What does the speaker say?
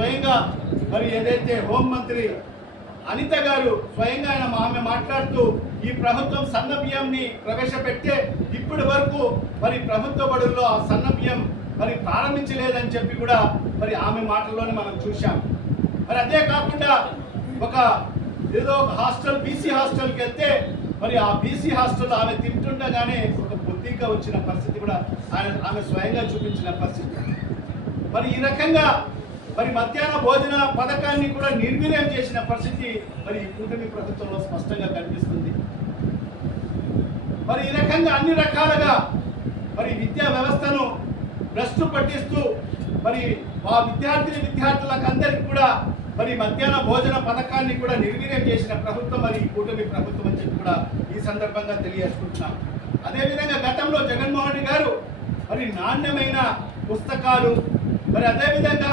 స్వయంగా మరి ఏదైతే హోంమంత్రి అనిత గారు స్వయంగా ఆయన ఆమె మాట్లాడుతూ ఈ ప్రభుత్వం సన్న బియ్యంని ప్రవేశపెట్టే ఇప్పటి వరకు మరి ప్రభుత్వ బడుల్లో ఆ సన్న బియ్యం మరి ప్రారంభించలేదని చెప్పి కూడా మరి ఆమె మాటల్లోనే మనం చూశాం. మరి అదే కాకుండా ఒక ఏదో ఒక హాస్టల్ బీసీ హాస్టల్కి వెళ్తే మరి ఆ బీసీ హాస్టల్ ఆమె తింటుండగానే ఒక బుద్ధిగా వచ్చిన పరిస్థితి కూడా ఆయన ఆమె స్వయంగా చూపించిన పరిస్థితి. మరి ఈ రకంగా మరి మధ్యాహ్న భోజన పథకాన్ని కూడా నిర్వీర్యం చేసిన పరిస్థితి మరి ఈ కూటమి ప్రభుత్వంలో స్పష్టంగా కనిపిస్తుంది. మరి ఈ రకంగా అన్ని రకాలుగా మరి విద్యా వ్యవస్థను భ్రష్టు పట్టిస్తూ మరి ఆ విద్యార్థిని విద్యార్థులకు అందరికి కూడా మరి మధ్యాహ్న భోజన పథకాన్ని కూడా నిర్వీర్యం చేసిన ప్రభుత్వం మరి ఈ కూటమి ప్రభుత్వం అని చెప్పి కూడా ఈ సందర్భంగా తెలియజేసుకుంటున్నాం. అదేవిధంగా గతంలో జగన్మోహన్ రెడ్డి గారు మరి నాణ్యమైన పుస్తకాలు మరి అదేవిధంగా